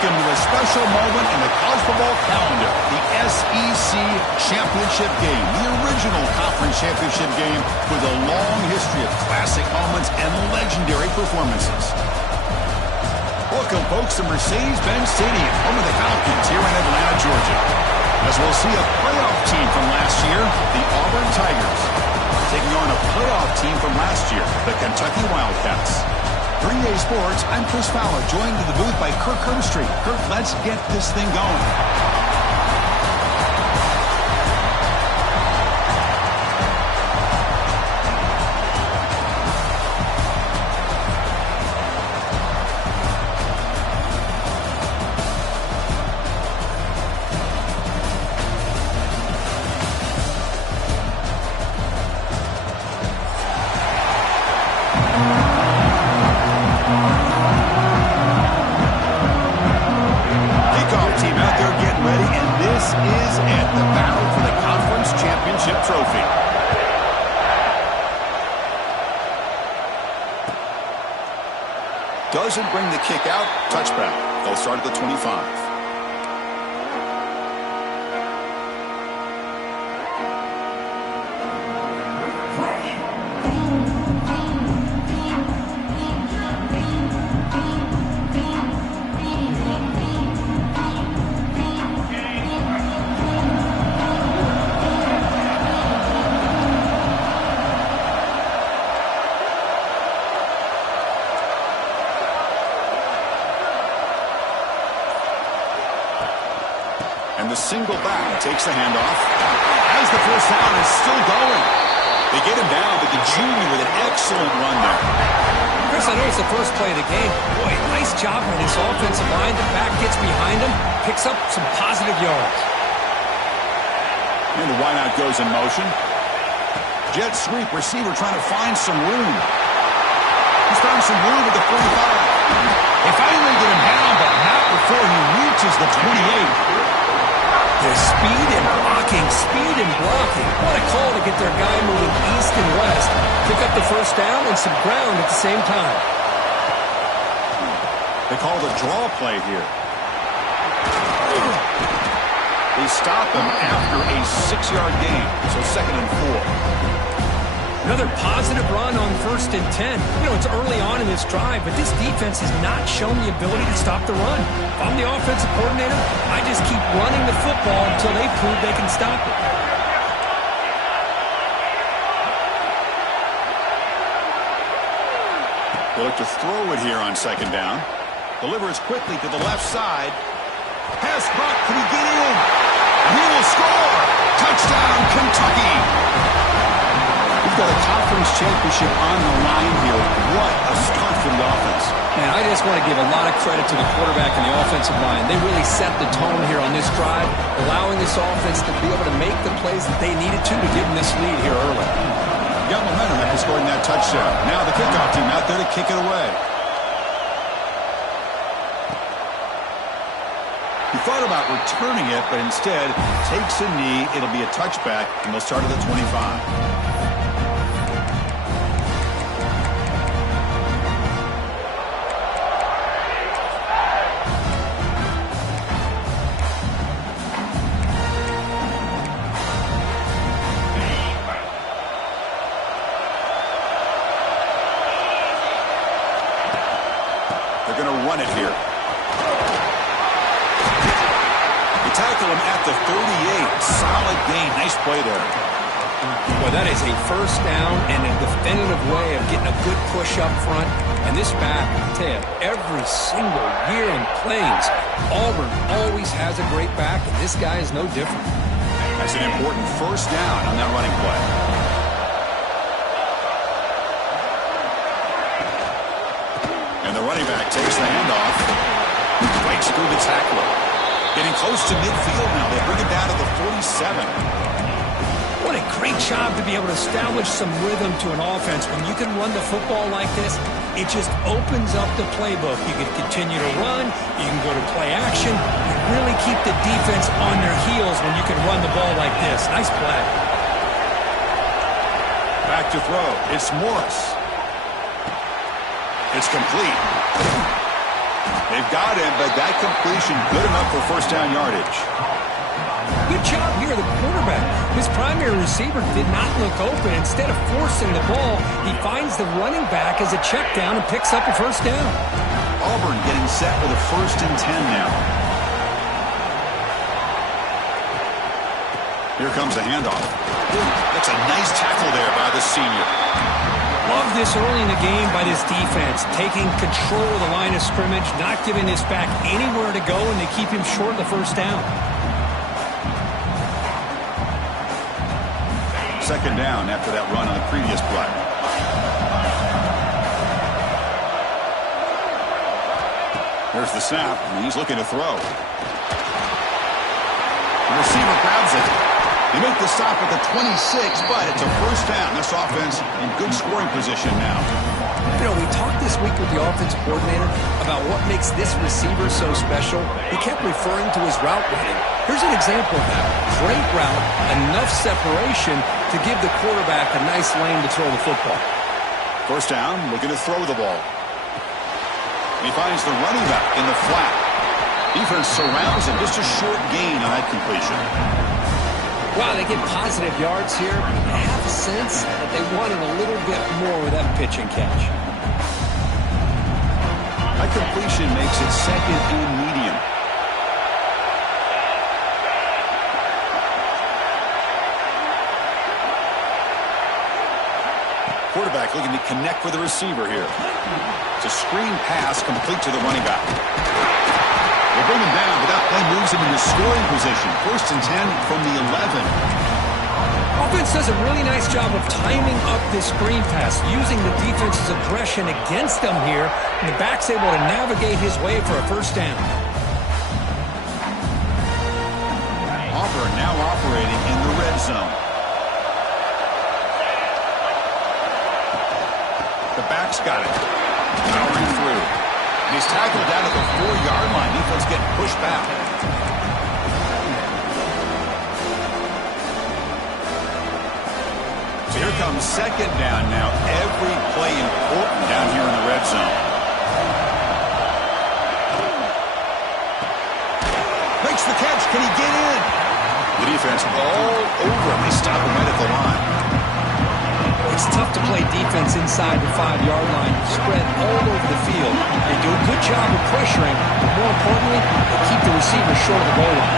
Welcome to a special moment in the college football calendar, the SEC Championship Game, the original conference championship game with a long history of classic moments and legendary performances. Welcome, folks, to Mercedes-Benz Stadium, home of the Falcons here in Atlanta, Georgia. As we'll see a playoff team from last year, the Auburn Tigers, taking on a playoff team from last year, the Kentucky Wildcats. Green Day Sports, I'm Chris Fowler, joined in the booth by Kirk Herbstreit. Kirk, let's get this thing going. Doesn't bring the kick out. Touchback. They'll start at the 25. And the single back takes the handoff. As the first down is still going. They get him down, but the junior with an excellent run there. Chris, I know it's the first play of the game. Boy, nice job by this offensive line. The back gets behind him, picks up some positive yards. And the wideout goes in motion. Jet sweep, receiver trying to find some room. He's found some room at the 45. They finally get him down, but not before he reaches the 28. There's speed and blocking, speed and blocking. What a call to get their guy moving east and west. Pick up the first down and some ground at the same time. They call the draw play here. They stop him after a 6-yard gain, so 2nd and 4. Another positive run on 1st and 10. You know, it's early on in this drive, but this defense has not shown the ability to stop the run. If I'm the offensive coordinator, I just keep running the football until they prove they can stop it. They look to throw it here on 2nd down. Delivers quickly to the left side. Pass caught. Can he get in? He will score. Touchdown, Kentucky. We've got a conference championship on the line here. What a start for the offense. Man, I just want to give a lot of credit to the quarterback and the offensive line. They really set the tone here on this drive, allowing this offense to be able to make the plays that they needed to give them this lead here early. Got momentum after scoring that touchdown. Now the kickoff team out there to kick it away. He thought about returning it, but instead takes a knee. It'll be a touchback, and they'll start at the 25. They're going to run it here. They tackle him at the 38. Solid gain. Nice play there. Boy, that is a first down and a definitive way of getting a good push up front. And this back, I tell you, every single year in Plains, Auburn always has a great back, and this guy is no different. That's an important first down on that running play. And the running back takes the handoff. Breaks through the tackler. Getting close to midfield now. They bring it down to the 47. What a great job to be able to establish some rhythm to an offense. When you can run the football like this, it just opens up the playbook. You can continue to run. You can go to play action. You really keep the defense on their heels when you can run the ball like this. Nice play. Back to throw. It's Morris. It's complete. They've got him, but that completion good enough for first down yardage. Good job here, the quarterback. His primary receiver did not look open. Instead of forcing the ball, he finds the running back as a check down and picks up a first down. Auburn getting set with a 1st and 10 now. Here comes the handoff. That's a nice tackle there by the senior. Love this early in the game by this defense, taking control of the line of scrimmage, not giving this back anywhere to go, and they keep him short of the first down. 2nd down after that run on the previous play. There's the snap, and he's looking to throw. The receiver grabs it. They make the stop at the 26, but it's a first down. This offense in good scoring position now. You know, we talked this week with the offensive coordinator about what makes this receiver so special. He kept referring to his route running. Here's an example of that. Great route, enough separation to give the quarterback a nice lane to throw the football. First down, looking to throw the ball. He finds the running back in the flat. Defense surrounds him. Just a short gain on that completion. Wow, they get positive yards here. I have a sense that they wanted a little bit more with that pitch and catch. That completion makes it 2nd and medium. Quarterback looking to connect with the receiver here. It's a screen pass complete to the running back. They bring him down, but that play moves him into scoring position. 1st and 10 from the 11. Offense does a really nice job of timing up this screen pass, using the defense's aggression against them here, and the back's able to navigate his way for a first down. Auburn now operating in the red zone. The back's got it. Powering through. And he's tackled down at the 4-yard line. Defense getting pushed back. So here comes 2nd down now. Every play important down here in the red zone. Makes the catch. Can he get in? The defense all over him. They stop him right at the line. It's tough to play defense inside the 5-yard line, spread all over the field. They do a good job of pressuring, but more importantly, they keep the receiver short of the goal line.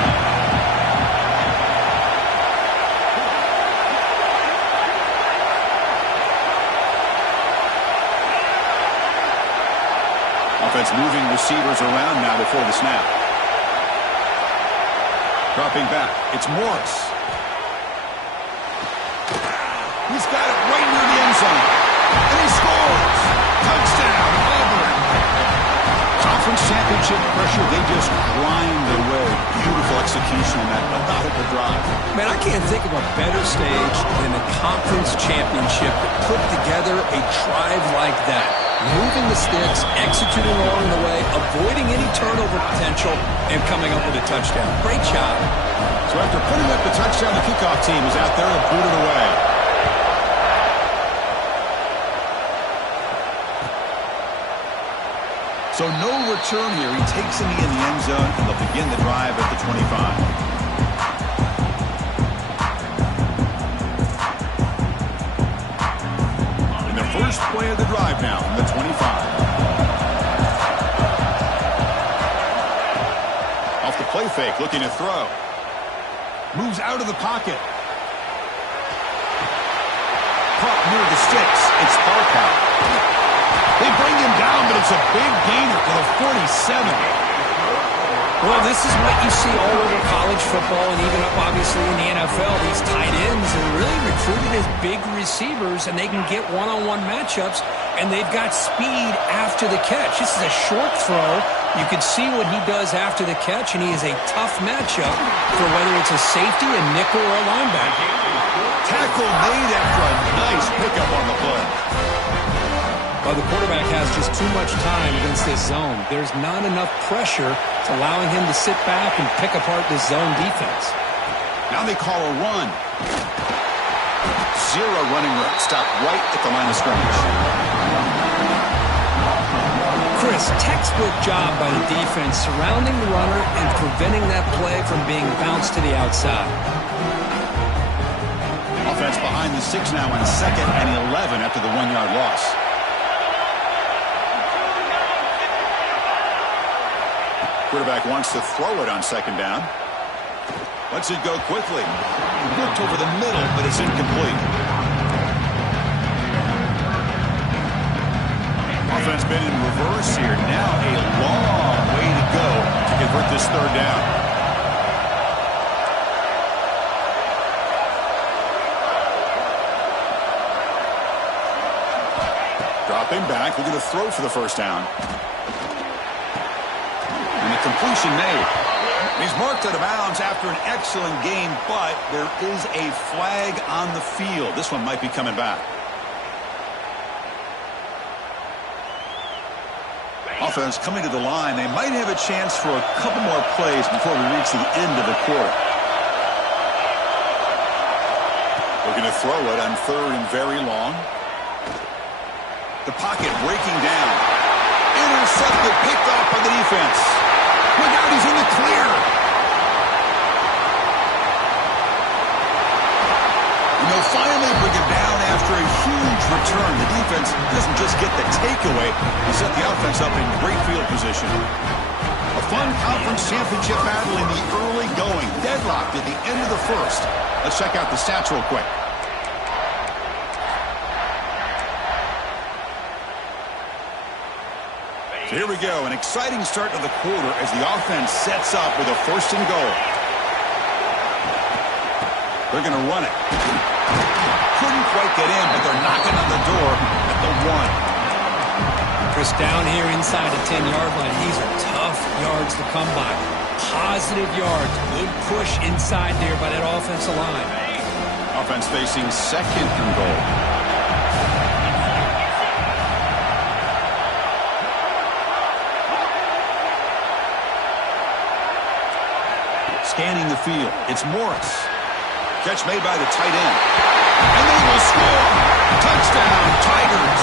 Offense moving receivers around now before the snap. Dropping back. It's Morris. He's got it right near the end zone. And he scores. Touchdown, Auburn. Conference championship pressure, they just grind away. Beautiful execution on that methodical drive. Man, I can't think of a better stage than the conference championship to put together a drive like that. Moving the sticks, executing along the way, avoiding any turnover potential, and coming up with a touchdown. Great job. So after putting up the touchdown, the kickoff team is out there to boot it away. So no return here. He takes him in the end zone, and they'll begin the drive at the 25. In the first play of the drive now from the 25. Off the play fake, looking to throw. Moves out of the pocket. Caught near the sticks. It's Farpow. They bring him down, but it's a big gainer to the 47. Well, this is what you see all over college football and even up, obviously, in the NFL. These tight ends are really recruited as big receivers, and they can get one-on-one matchups, and they've got speed after the catch. This is a short throw. You can see what he does after the catch, and he is a tough matchup for whether it's a safety, a nickel, or a linebacker. Tackle made after a nice pickup on the play. Well, the quarterback has just too much time against this zone. There's not enough pressure to allowing him to sit back and pick apart this zone defense. Now they call a run. Zero running room. Stop right at the line of scrimmage. Chris, textbook job by the defense surrounding the runner and preventing that play from being bounced to the outside. Offense behind the 6 now on 2nd and 11 after the 1-yard loss. Quarterback wants to throw it on 2nd down. Lets it go quickly. Looked over the middle, but it's incomplete. Offense been in reverse here. Now a long way to go to convert this 3rd down. Dropping back, looking to throw for the 1st down. And the completion made. He's marked out of bounds after an excellent game, but there is a flag on the field. This one might be coming back. Offense coming to the line. They might have a chance for a couple more plays before we reach the end of the quarter. Looking to throw it on 3rd and very long. The pocket breaking down. Intercepted, picked off by the defense. Look out, he's in the clear. And they'll finally bring him down after a huge return. The defense doesn't just get the takeaway, they set the offense up in great field position. A fun conference championship battle in the early going. Deadlocked at the end of the 1st. Let's check out the stats real quick. So here we go, an exciting start to the quarter as the offense sets up with a 1st and goal. They're going to run it. Couldn't quite get in, but they're knocking on the door at the 1. Chris, down here inside the 10-yard line, these are tough yards to come by. Positive yards, good push inside there by that offensive line. Offense facing 2nd and goal. Scanning the field, it's Morris. Catch made by the tight end. And they will score. Touchdown, Tigers.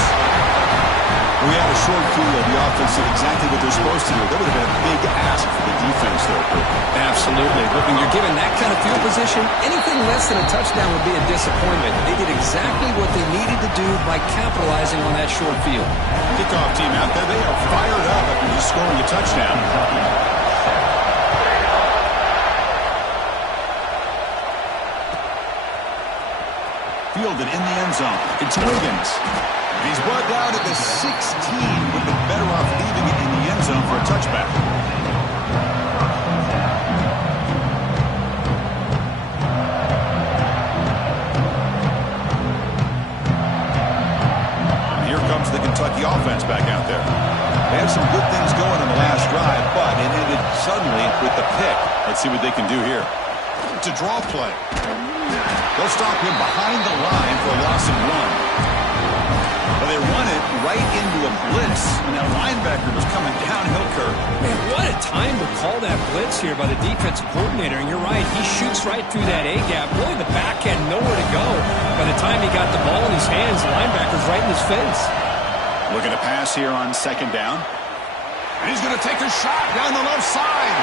We had a short field. The offense did exactly what they're supposed to do. That would have been a big ask for the defense there, Kurt. Absolutely. But when you're given that kind of field position, anything less than a touchdown would be a disappointment. They did exactly what they needed to do by capitalizing on that short field. Kickoff team out there, they are fired up after just scoring a touchdown. Fielded in the end zone. It's Wiggins. He's brought down at the 16, but been better off leaving it in the end zone for a touchback. Here comes the Kentucky offense back out there. They had some good things going in the last drive, but it ended suddenly with the pick. Let's see what they can do here. It's a draw play. They'll stop him behind the line for a loss of 1. But they run it right into a blitz, and that linebacker was coming downhill, Kurt. Man, what a time to call that blitz here by the defensive coordinator. And you're right, he shoots right through that A-gap. Really, the back had nowhere to go. By the time he got the ball in his hands, the linebacker's right in his face. Looking to pass here on 2nd down. And he's going to take a shot down the left side.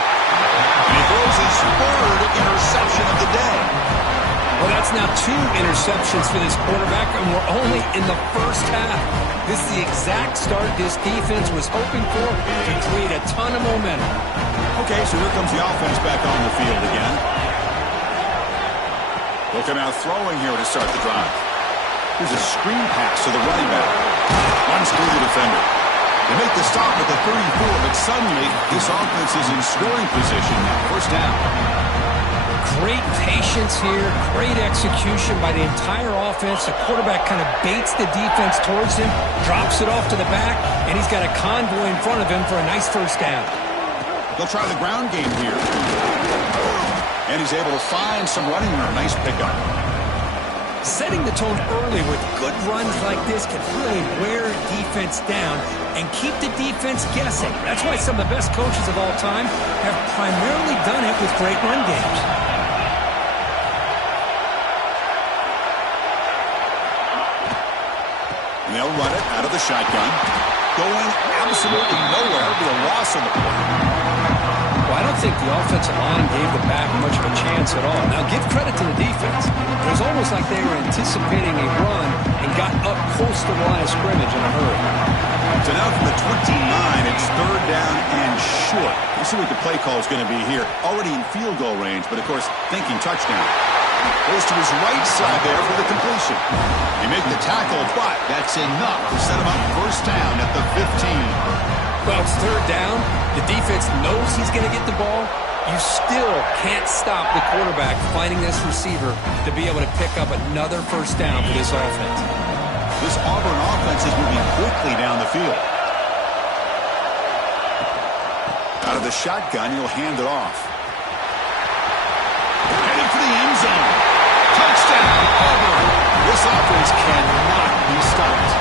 And he throws his 3rd interception of the day. Well, that's now 2 interceptions for this quarterback, and we're only in the 1st half. This is the exact start this defense was hoping for to create a ton of momentum. Okay, so here comes the offense back on the field again. They'll come out throwing here to start the drive. Here's a screen pass to the running back. Runs through the defender. They make the stop at the 34, but suddenly this offense is in scoring position now. 1st down. Great patience here, great execution by the entire offense. The quarterback kind of baits the defense towards him, drops it off to the back, and he's got a convoy in front of him for a nice 1st down. They'll try the ground game here. And he's able to find some running room. Nice pickup. Setting the tone early with good runs like this can really wear defense down and keep the defense guessing. That's why some of the best coaches of all time have primarily done it with great run games. And they'll run it out of the shotgun. going absolutely nowhere. It'll be a loss on the play. Well, I don't think the offensive line gave the back much of a chance at all. Now, give credit to the defense. It was almost like they were anticipating a run and got up close to the line of scrimmage in a hurry. So now from the 29, it's third down and short. Let's see what the play call is going to be here. Already in field goal range, but of course, thinking touchdown. Goes to his right side there for the completion. They make the tackle, but that's enough to set him up first down at the 15. Well, it's third down. The defense knows he's going to get the ball. You still can't stop the quarterback finding this receiver to be able to pick up another first down for this offense. This Auburn offense is moving quickly down the field. Out of the shotgun, he'll hand it off. Headed for the end zone. Touchdown, Auburn. This offense cannot be stopped.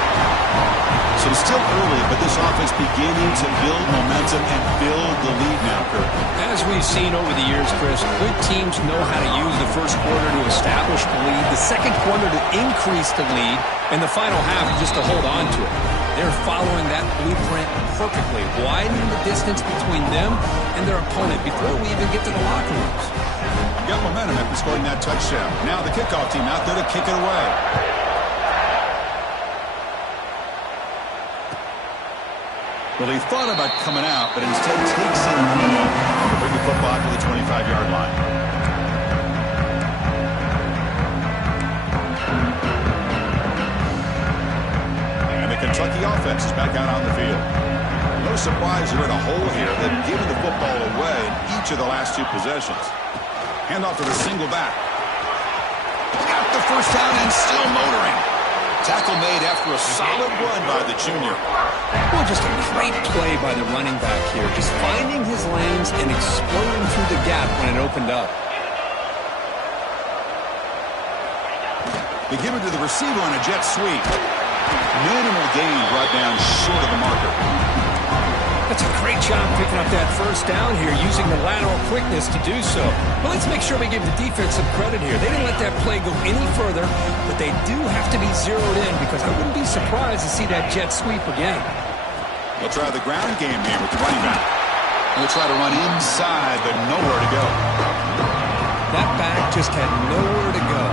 So it's still early, but this offense beginning to build momentum and build the lead now, Kurt. As we've seen over the years, Chris, good teams know how to use the first quarter to establish the lead, the second quarter to increase the lead, and the final half just to hold on to it. They're following that blueprint perfectly, widening the distance between them and their opponent before we even get to the locker rooms. Got momentum after scoring that touchdown. Now the kickoff team out there to kick it away. Well, he thought about coming out, but instead takes in the lead to bring the football to the 25-yard line. And the Kentucky offense is back out on the field. No surprise they're in a hole here. They've given the football away in each of the last two possessions. Handoff to the single back. Got the first down and still motoring. Tackle made after a solid run by the junior. Well, just a great play by the running back here. Just finding his lanes and exploding through the gap when it opened up. They give it to the receiver on a jet sweep. Minimal gain brought down short of the marker. That's a great job picking up that first down here, using the lateral quickness to do so. But let's make sure we give the defense some credit here. They didn't let that play go any further, but they do have to be zeroed in because I wouldn't be surprised to see that jet sweep again. They'll try the ground game here with the running back. They'll try to run inside, but nowhere to go. That back just had nowhere to go.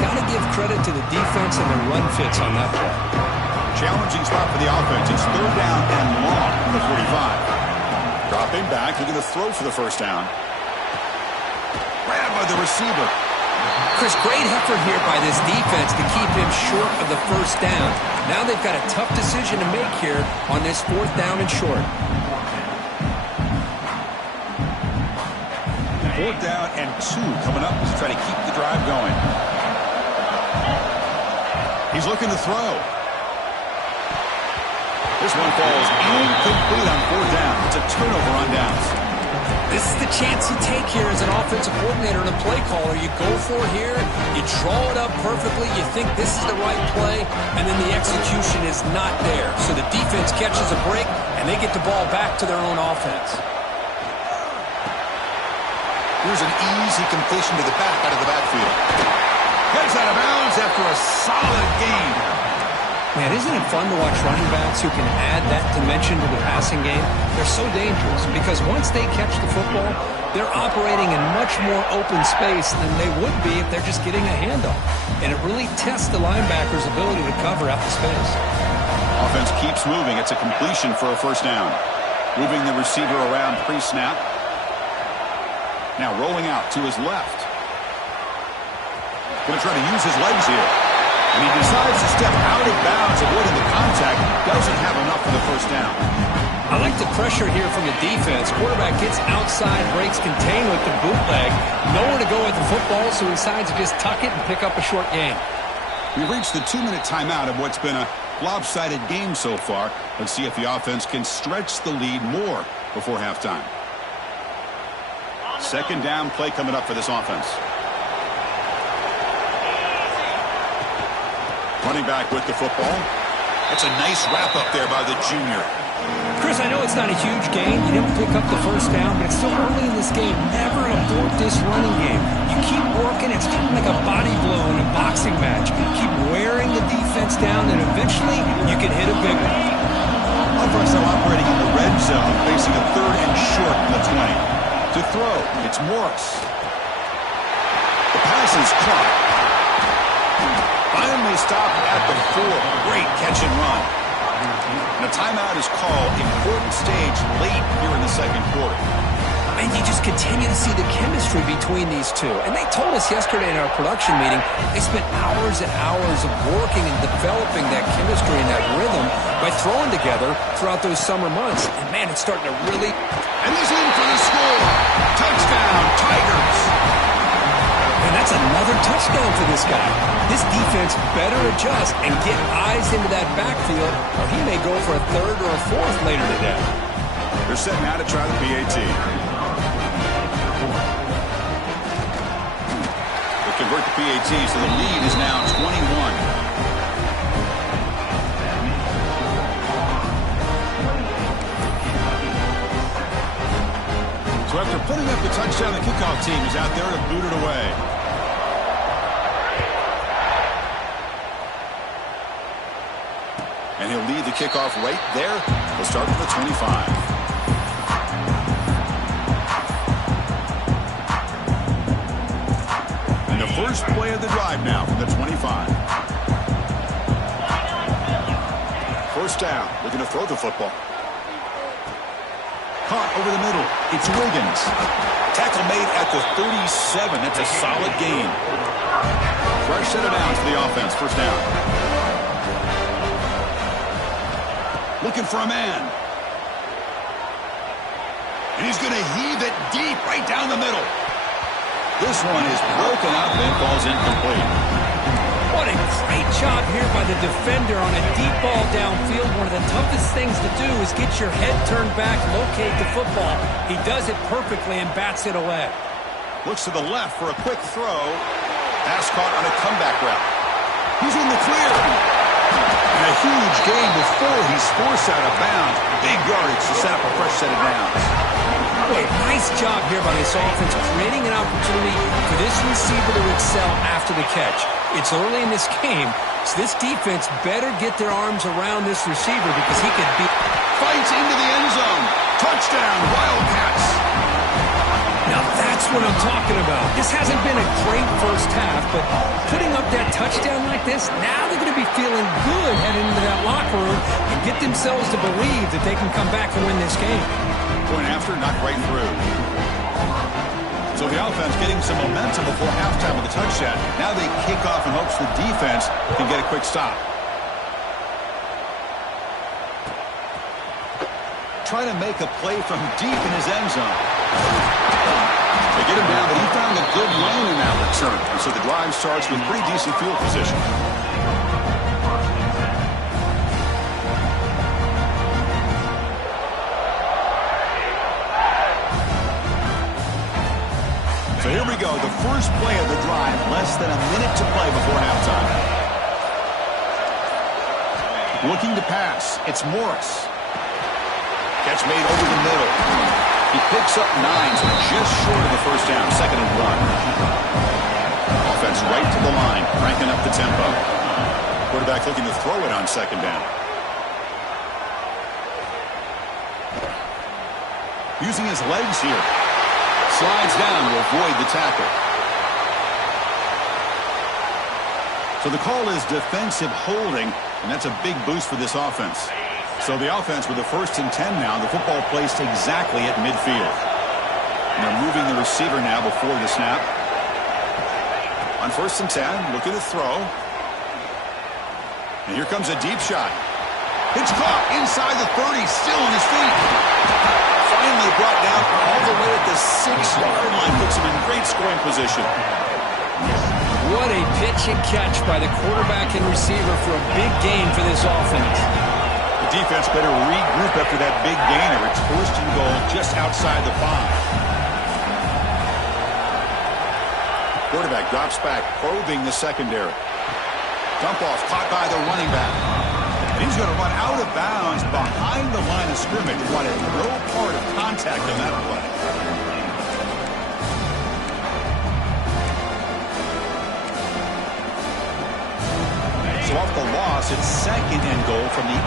Got to give credit to the defense and the run fits on that play. Challenging spot for the offense. It's third down and long from the 45. Dropping back, looking to throw for the first down. Grabbed by the receiver. Chris, great effort here by this defense to keep him short of the first down. Now they've got a tough decision to make here on this fourth down and short. Fourth down and 2 coming up to try to keep the drive going. He's looking to throw. This one falls incomplete on fourth down. It's a turnover on downs. This is the chance you take here as an offensive coordinator and a play caller. You go for it here, you draw it up perfectly, you think this is the right play, and then the execution is not there. So the defense catches a break, and they get the ball back to their own offense. Here's an easy completion to the back out of the backfield. Heads out of bounds after a solid gain. Man, isn't it fun to watch running backs who can add that dimension to the passing game? They're so dangerous because once they catch the football, they're operating in much more open space than they would be if they're just getting a handoff. And it really tests the linebacker's ability to cover out the space. Offense keeps moving. It's a completion for a first down. Moving the receiver around pre-snap. Now rolling out to his left. Going to try to use his legs here. And he decides to step out of bounds, avoiding the contact. Doesn't have enough for the first down. I like the pressure here from the defense. Quarterback gets outside, breaks contain with the bootleg. Nowhere to go with the football, so he decides to just tuck it and pick up a short gain. We've reached the 2-minute timeout of what's been a lopsided game so far. Let's see if the offense can stretch the lead more before halftime. Second down play coming up for this offense. Running back with the football. That's a nice wrap up there by the junior. Chris, I know it's not a huge gain. You didn't pick up the first down, but it's still early in this game. Never abort this running game. You keep working. It's kind of like a body blow in a boxing match. Keep wearing the defense down, and eventually you can hit a big one. A offense now operating in the red zone, facing a 3rd and short from the 20. To throw, it's Morris. The pass is caught. Finally stopped at the 4. Great catch and run. And a timeout is called. Important stage late here in the second quarter. And you just continue to see the chemistry between these two. And they told us yesterday in our production meeting, they spent hours and hours of working and developing that chemistry and that rhythm by throwing together throughout those summer months. And, man, it's starting to really... And he's in for the score. Touchdown, Tigers. And that's another touchdown for this guy. This defense better adjust and get eyes into that backfield, or he may go for a 3rd or a 4th later today. They're set now to try the PAT. Convert the PAT, so the lead is now 21. So after putting up the touchdown, the kickoff team is out there to boot it away. And he'll lead the kickoff right there. He'll start from the 25. First play of the drive now from the 25. First down, looking to throw the football. Caught over the middle. It's Wiggins. Tackle made at the 37. That's a solid gain. Fresh set of downs for the offense. First down. Looking for a man. And he's going to heave it deep right down the middle. This one is broken up and falls incomplete. What a great job here by the defender on a deep ball downfield. One of the toughest things to do is get your head turned back, locate the football. He does it perfectly and bats it away. Looks to the left for a quick throw. Pass caught on a comeback route. He's in the clear. And a huge gain before he's forced out of bounds. Big yardage to set up a fresh set of downs. Boy, nice job here by this offense, creating an opportunity for this receiver to excel after the catch. It's early in this game, so this defense better get their arms around this receiver because he could be... Fights into the end zone. Touchdown, Wildcats. Now that's what I'm talking about. This hasn't been a great first half, but putting up that touchdown like this, now they're going to be feeling good heading into that locker room and get themselves to believe that they can come back and win this game. Point after, knocked right through. So the offense getting some momentum before halftime with a touchdown. Now they kick off in hopes the defense can get a quick stop. Trying to make a play from deep in his end zone. They get him down, but he found a good lane in that return. And so the drive starts with pretty decent field position. So here we go, the first play of the drive, less than a minute to play before halftime. Looking to pass, it's Morris. Catch made over the middle. He picks up 9, so just short of the first down, 2nd and 1. Offense right to the line, cranking up the tempo. Quarterback looking to throw it on 2nd down. Using his legs here. Slides down to avoid the tackle. So the call is defensive holding, and that's a big boost for this offense. So the offense with a 1st and 10 now, the football placed exactly at midfield. And they're moving the receiver now before the snap. On 1st and 10, looking to throw. And here comes a deep shot. It's caught inside the 30, still on his feet. Finally brought down all the way at the 6-yard line. Puts him in great scoring position. What a pitch and catch by the quarterback and receiver for a big gain for this offense. The defense better regroup after that big gainer. It's 1st and goal just outside the 5. Quarterback drops back, probing the secondary. Dump off caught by the running back. And he's going to run out of bounds behind the line of scrimmage. Wanted no part of contact on that play. So off the loss, it's 2nd and goal from the 8.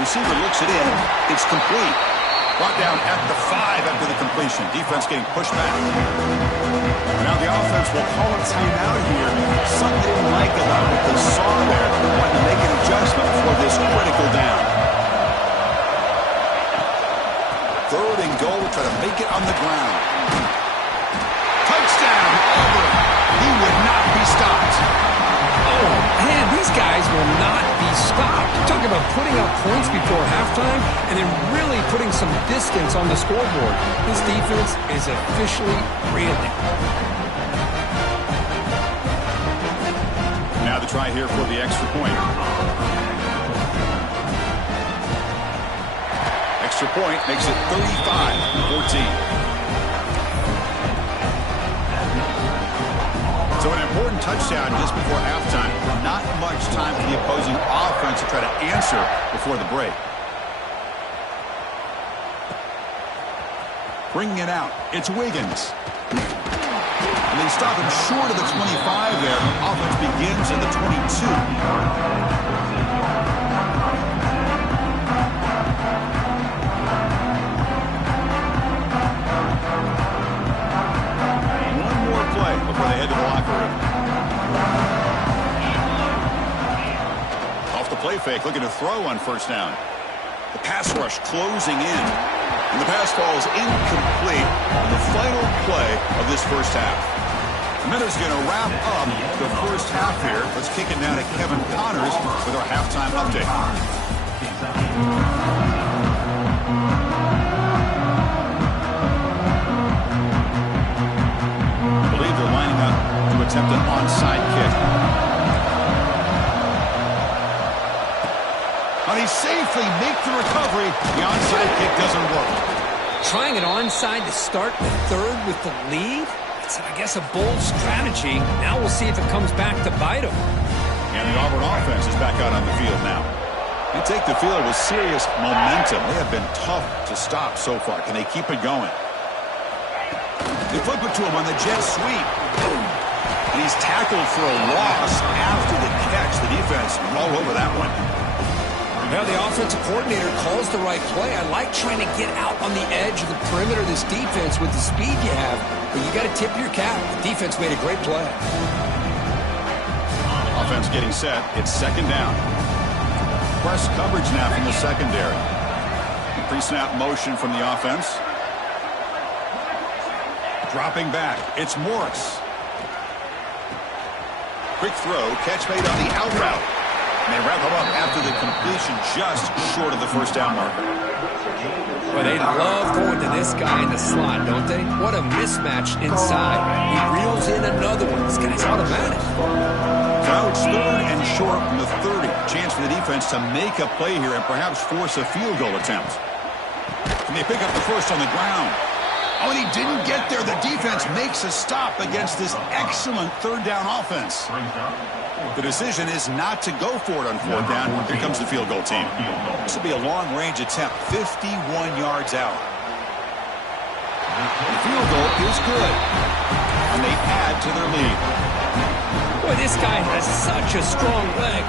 Receiver looks it in. It's complete. Brought down at the 5 after the completion. Defense getting pushed back. Now the offense will call a timeout here. Something they didn't like about what they saw there. Wanting to make an adjustment for this critical down. 3rd and goal. Try to make it on the ground. Touchdown, Auburn. He would not be stopped. Oh, man, these guys will not be stopped. Talk about putting up points before halftime and then really putting some distance on the scoreboard. This defense is officially reeling. Now the try here for the extra point. Extra point makes it 35-14. So an important touchdown just before halftime. Not much time for the opposing offense to try to answer before the break. Bringing it out. It's Wiggins. And they stop him short of the 25 there. Offense begins at the 22. Before they head to the locker room. Off the play fake, looking to throw on first down. The pass rush closing in. And the pass falls incomplete on the final play of this first half. And that is going to wrap up the first half here. Let's kick it now to Kevin Connors with our halftime update. Attempt an onside kick. And he safely makes the recovery. The onside kick doesn't work. Trying it onside to start the 3rd with the lead? It's, I guess, a bold strategy. Now we'll see if it comes back to bite him. And the Auburn offense is back out on the field now. They take the field with serious momentum. They have been tough to stop so far. Can they keep it going? They flip it to him on the jet sweep. And he's tackled for a loss after the catch. The defense all over that one. Now the offensive coordinator calls the right play. I like trying to get out on the edge of the perimeter of this defense with the speed you have. But you got to tip your cap. The defense made a great play. Offense getting set. It's 2nd down. Press coverage now from the secondary. Pre-snap motion from the offense. Dropping back. It's Morris. Quick throw, catch made on the out route. And they wrap him up after the completion just short of the first down marker. Well, they love going to this guy in the slot, don't they? What a mismatch inside. He reels in another one. This guy's automatic. So now it's 3rd and short from the 30. Chance for the defense to make a play here and perhaps force a field goal attempt. And they pick up the first on the ground. Oh, and he didn't get there. The defense makes a stop against this excellent 3rd down offense. The decision is not to go for it on 4th down. Here comes the field goal team. This will be a long-range attempt, 51 yards out. The field goal is good, and they add to their lead. Boy, this guy has such a strong leg.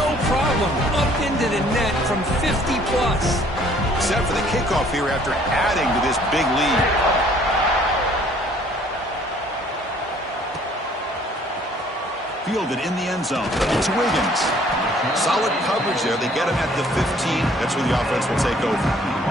No problem. Up into the net from 50-plus. Set for the kickoff here after adding to this big lead. Fielded in the end zone. It's Wiggins. Solid coverage there. They get him at the 15. That's where the offense will take over.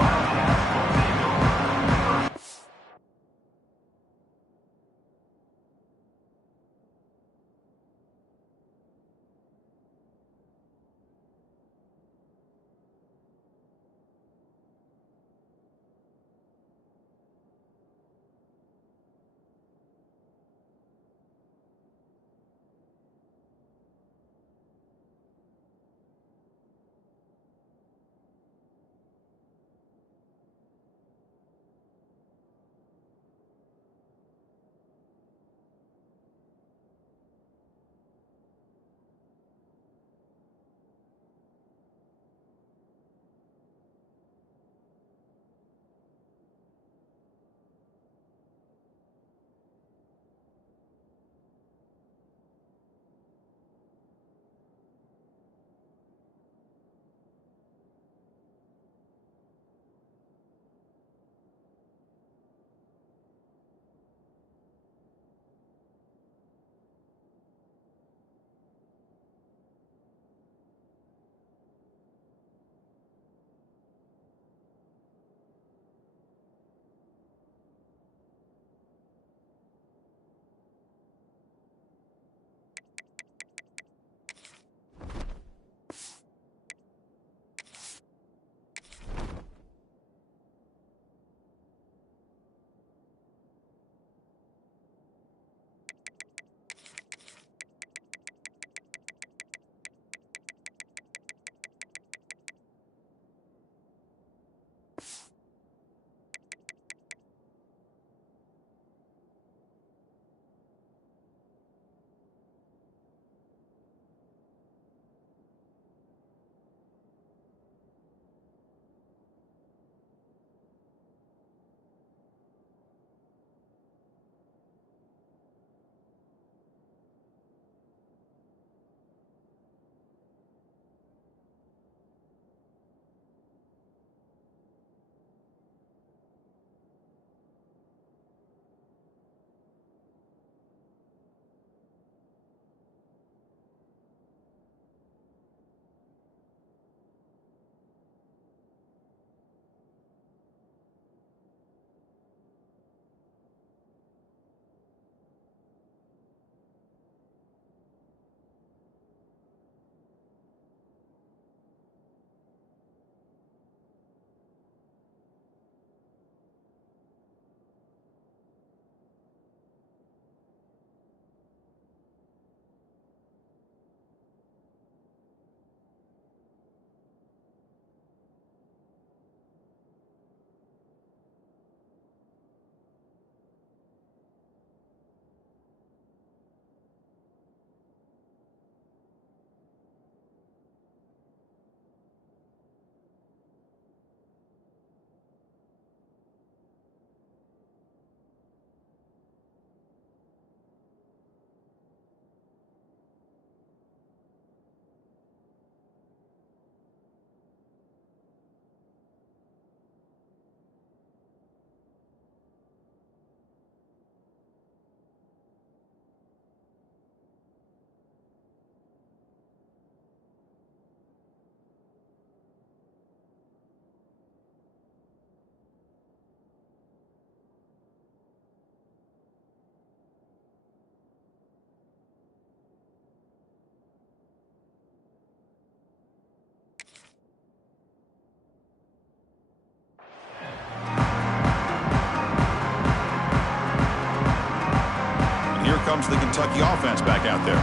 comes the Kentucky offense back out there.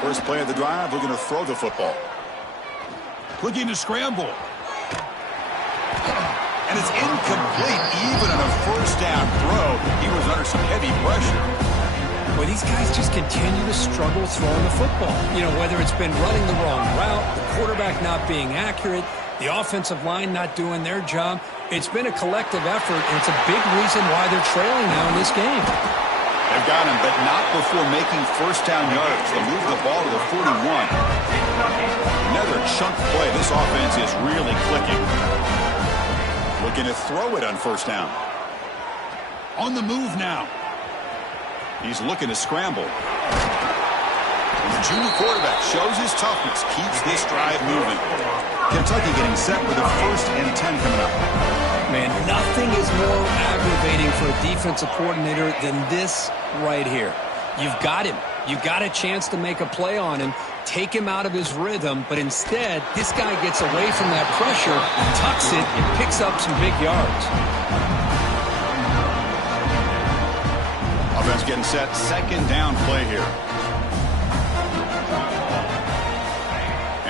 First play of the drive, we're going to throw the football. Looking to scramble. And it's incomplete even on a first down throw. He was under some heavy pressure. Well, these guys just continue to struggle throwing the football. You know, whether it's been running the wrong route, the quarterback not being accurate, the offensive line not doing their job. It's been a collective effort, and it's a big reason why they're trailing now in this game. They've got him, but not before making first down yards. They'll move the ball to the 41. Another chunk play. This offense is really clicking. Looking to throw it on first down. On the move now. He's looking to scramble. And the junior quarterback shows his toughness, keeps this drive moving. Kentucky getting set with a 1st and 10 coming up. Man, nothing is more aggravating for a defensive coordinator than this right here. You've got him. You've got a chance to make a play on him, take him out of his rhythm, but instead, this guy gets away from that pressure, tucks it, and picks up some big yards. Offense getting set, 2nd down play here.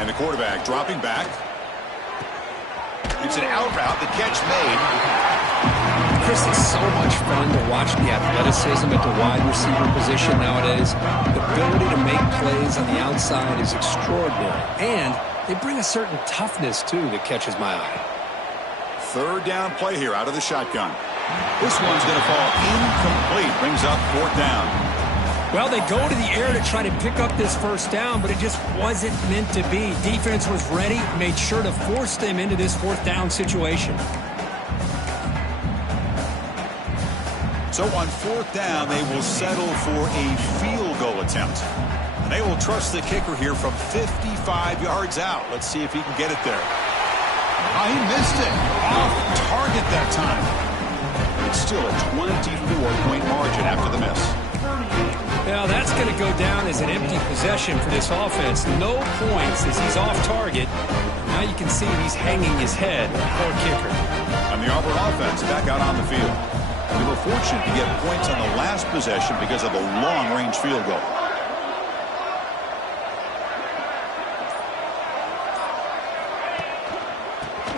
And the quarterback dropping back. It's an out route, the catch made. Chris, it's so much fun to watch the athleticism at the wide receiver position nowadays. The ability to make plays on the outside is extraordinary. And they bring a certain toughness, too, that catches my eye. 3rd down play here out of the shotgun. This one's going to fall incomplete. Brings up 4th down. Well, they go to the air to try to pick up this first down, but it just wasn't meant to be. Defense was ready, made sure to force them into this 4th down situation. So on 4th down, they will settle for a field goal attempt. And they will trust the kicker here from 55 yards out. Let's see if he can get it there. Oh, he missed it. Off target that time. It's still a 24-point margin after the miss. Well, that's going to go down as an empty possession for this offense. No points as he's off target. Now you can see he's hanging his head. Poor kicker. And the Auburn offense back out on the field. We were fortunate to get points on the last possession because of a long-range field goal.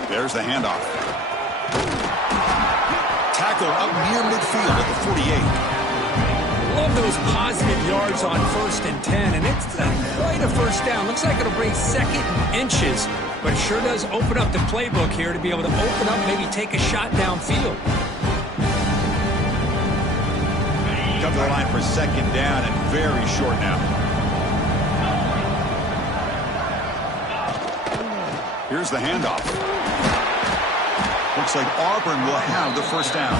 There's the handoff. Tackle up near midfield at the 48. Love those positive yards on 1st and 10, and it's quite a first down. Looks like it'll bring 2nd and inches, but it sure does open up the playbook here to be able to open up, maybe take a shot downfield. Come to the line for 2nd down and very short now. Here's the handoff. Looks like Auburn will have the first down.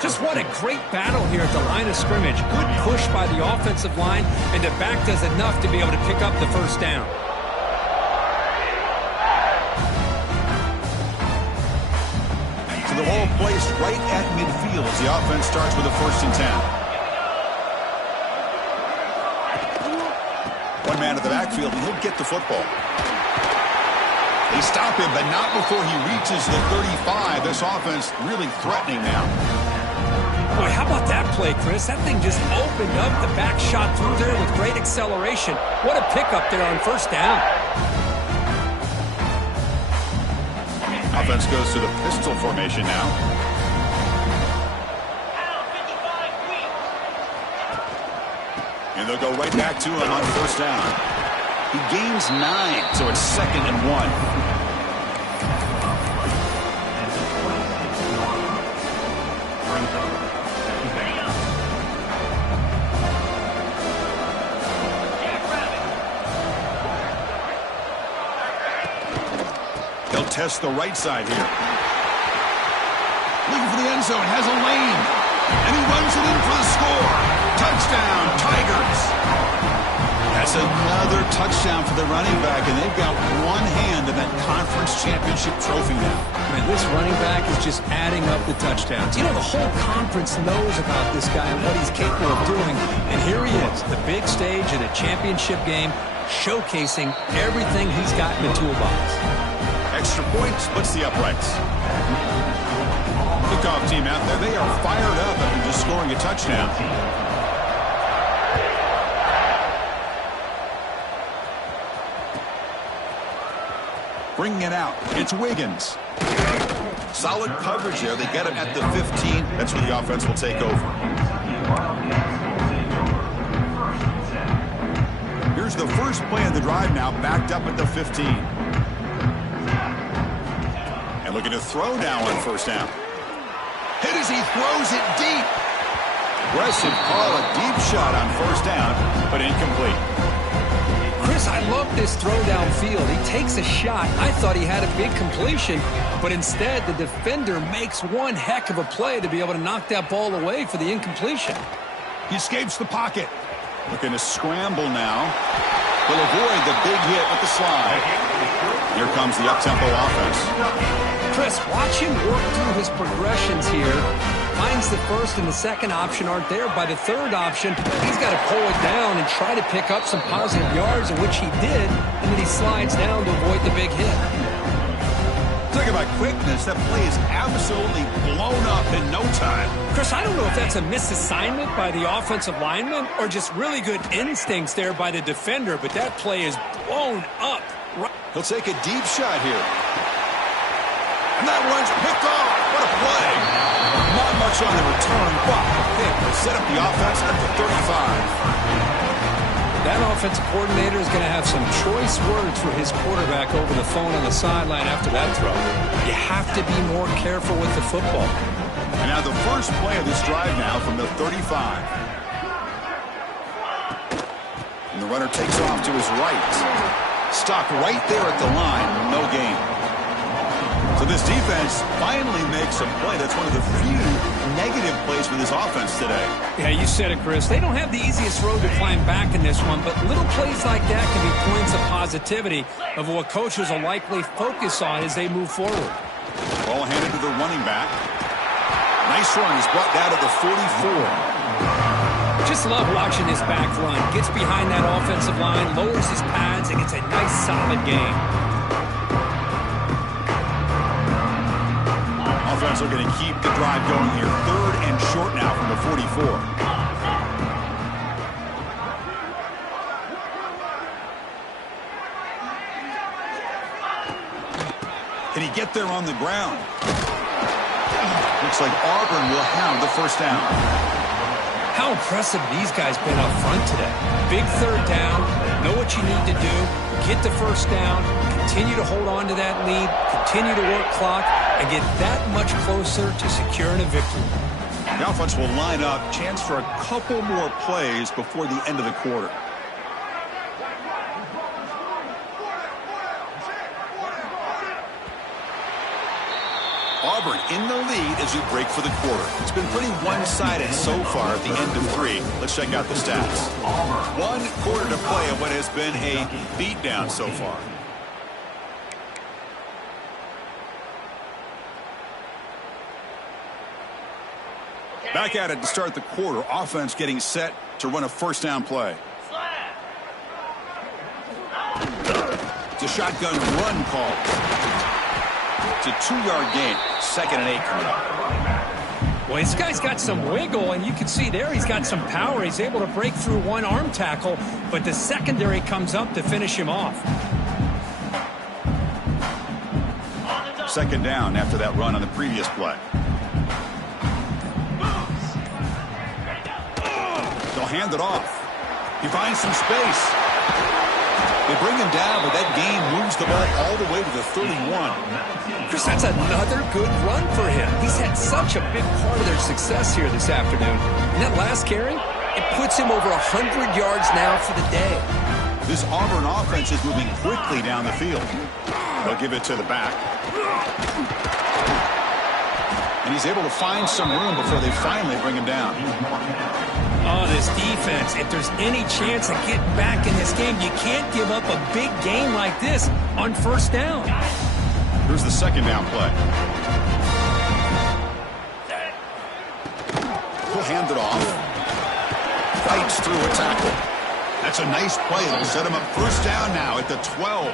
Just what a great battle here at the line of scrimmage. Good push by the offensive line, and the back does enough to be able to pick up the first down. So the ball placed right at midfield as the offense starts with a 1st and 10. One man at the backfield, and he'll get the football. They stop him, but not before he reaches the 35. This offense really threatening now. Boy, how about that play, Chris? That thing just opened up. The back shot through there with great acceleration. What a pickup there on 1st down. Offense goes to the pistol formation now. And they'll go right back to him on 1st down. He gains 9, so it's 2nd and 1. He'll test the right side here. Looking for the end zone, has a lane. And he runs it in for the score. Touchdown, Tigers. That's another touchdown for the running back, and they've got one hand in that conference championship trophy now. Man, this running back is just adding up the touchdowns. You know, the whole conference knows about this guy and what he's capable of doing. And here he is, the big stage in a championship game, showcasing everything he's got in the toolbox. Extra point splits the uprights. Kickoff team out there, they are fired up after just scoring a touchdown. Bringing it out, it's Wiggins. Solid coverage there. They get him at the 15. That's where the offense will take over. Here's the first play of the drive now, backed up at the 15. And looking to throw now on first down. Hit as he throws it deep. Aggressive call, a deep shot on first down, but incomplete. Chris, I love this throw downfield. He takes a shot. I thought he had a big completion, but instead the defender makes one heck of a play to be able to knock that ball away for the incompletion. He escapes the pocket. Looking to scramble now. Will avoid the big hit with the slide. Here comes the up-tempo offense. Chris, watch him work through his progressions here. Finds the first and the second option aren't there. By the third option, he's got to pull it down and try to pick up some positive yards, which he did, and then he slides down to avoid the big hit. Talk about quickness. That play is absolutely blown up in no time. Chris, I don't know if that's a misassignment by the offensive lineman or just really good instincts there by the defender, but that play is blown up. He'll take a deep shot here. And that one's picked off. What a play. Not much on the return, but a pick will set up the offense at the 35. That offensive coordinator is going to have some choice words for his quarterback over the phone on the sideline after that throw. You have to be more careful with the football. And now the first play of this drive now from the 35. And the runner takes off to his right. Stuck right there at the line. No gain. So this defense finally makes a play. That's one of the few negative plays for this offense today. Yeah, you said it, Chris. They don't have the easiest road to climb back in this one, but little plays like that can be points of positivity of what coaches will likely focus on as they move forward. Ball handed to the running back. Nice run. He's brought down to the 44. Just love watching this back run. Gets behind that offensive line, lowers his pads, and gets a nice solid gain. Offense are going to keep the drive going here. Third and short now from the 44. Can he get there on the ground? Looks like Auburn will have the first down. How impressive these guys been up front today. Big third down, know what you need to do, get the first down, continue to hold on to that lead, continue to work clock, and get that much closer to securing a victory. The offense will line up, chance for a couple more plays before the end of the quarter. Auburn in the lead as we break for the quarter. It's been pretty one-sided so far at the end of 3. Let's check out the stats. 1 quarter to play of what has been a beatdown so far. Back at it to start the quarter. Offense getting set to run a first down play. It's a shotgun run call. It's a 2-yard gain. 2nd and 8 coming up. Well, this guy's got some wiggle, and you can see there he's got some power. He's able to break through one arm tackle, but the secondary comes up to finish him off. 2nd down after that run on the previous play. They'll hand it off. He finds some space. They bring him down, but that gain moves the ball all the way to the 31. Chris, that's another good run for him. He's had such a big part of their success here this afternoon. And that last carry, it puts him over 100 yards now for the day. This Auburn offense is moving quickly down the field. They'll give it to the back. And he's able to find some room before they finally bring him down. Oh, this defense, if there's any chance of getting back in this game, you can't give up a big game like this on first down. Here's the 2nd down play. He'll hand it off. Fights through a tackle. That's a nice play. It'll set him up first down now at the 12.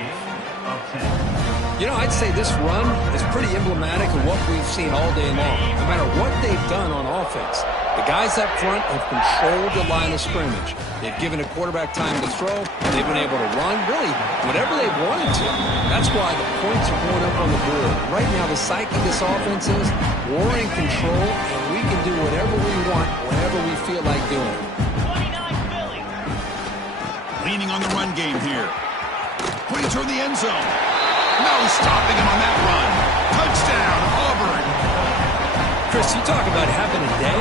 I'd say this run is pretty emblematic of what we've seen all day long, no matter what they've done on offense. The guys up front have controlled the line of scrimmage. They've given a quarterback time to throw. They've been able to run, really, whatever they've wanted to. That's why the points are going up on the board. Right now, the psyche of this offense is we're in control, and we can do whatever we want, whenever we feel like doing it. Leaning on the run game here. Putting toward the end zone. No stopping him on that run. Touchdown, Auburn. Chris, you talk about having a day.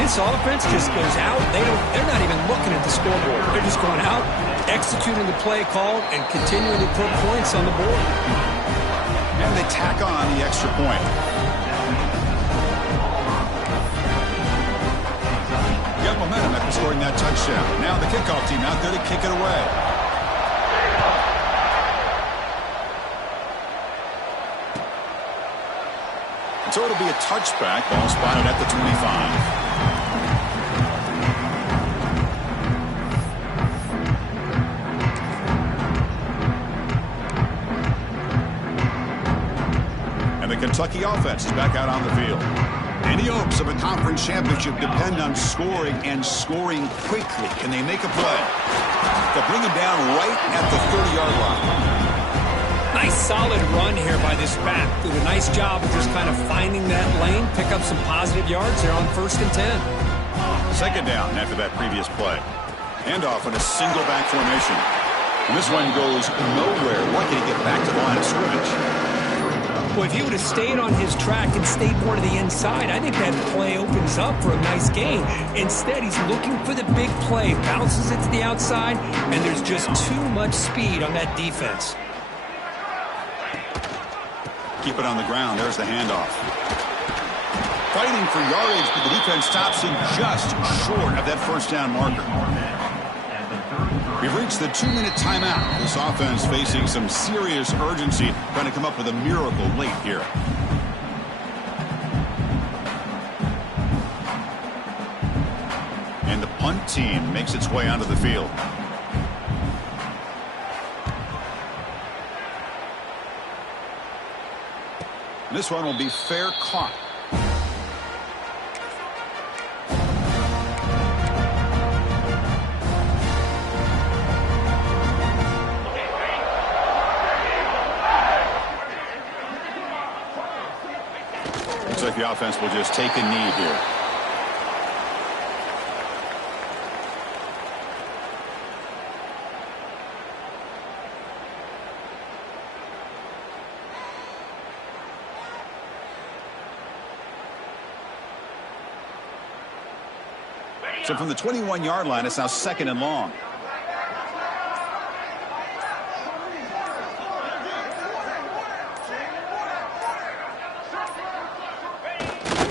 This offense just goes out. They're not even looking at the scoreboard. They're just going out, executing the play called, and continuing to put points on the board. And they tack on the extra point. Got momentum after scoring that touchdown. Now the kickoff team out there to kick it away. So it'll be a touchback. Ball spotted at the 25. And the Kentucky offense is back out on the field. Any hopes of a conference championship depend on scoring and scoring quickly. Can they make a play? They'll bring him down right at the 30-yard line. Nice solid run here by this back. Did a nice job of just kind of finding that lane, pick up some positive yards there on 1st and 10. Second down after that previous play. Handoff in a single back formation. And this one goes nowhere. Lucky to get back to the line of scrimmage. Well, if he would have stayed on his track and stayed more to the inside, I think that play opens up for a nice gain. Instead, he's looking for the big play, bounces it to the outside, and there's just too much speed on that defense. Keep it on the ground. There's the handoff. Fighting for yardage, but the defense stops him just short of that first down marker. We've reached the 2-minute timeout. This offense facing some serious urgency, trying to come up with a miracle late here. And the punt team makes its way onto the field. This one will be fair caught. Looks like the offense will just take a knee here. So from the 21-yard line, it's now 2nd and long.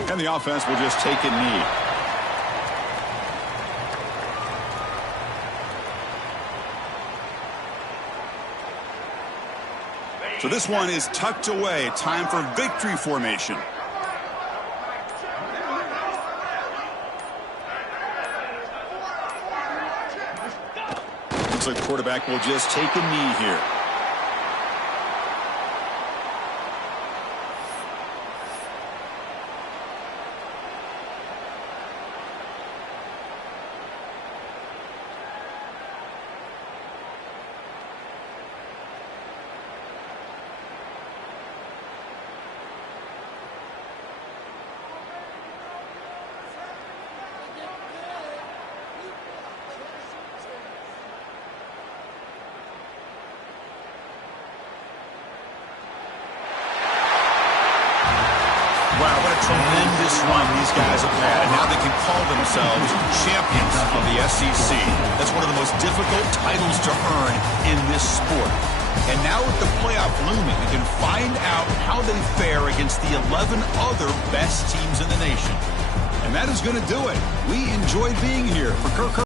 And the offense will just take a knee. So this one is tucked away. Time for victory formation. Looks like the quarterback will just take a knee here. Wow, what a tremendous run these guys have had. And now they can call themselves champions of the SEC. That's one of the most difficult titles to earn in this sport. And now with the playoff looming, we can find out how they fare against the 11 other best teams in the nation. And that is going to do it. We enjoyed being here. For Kirk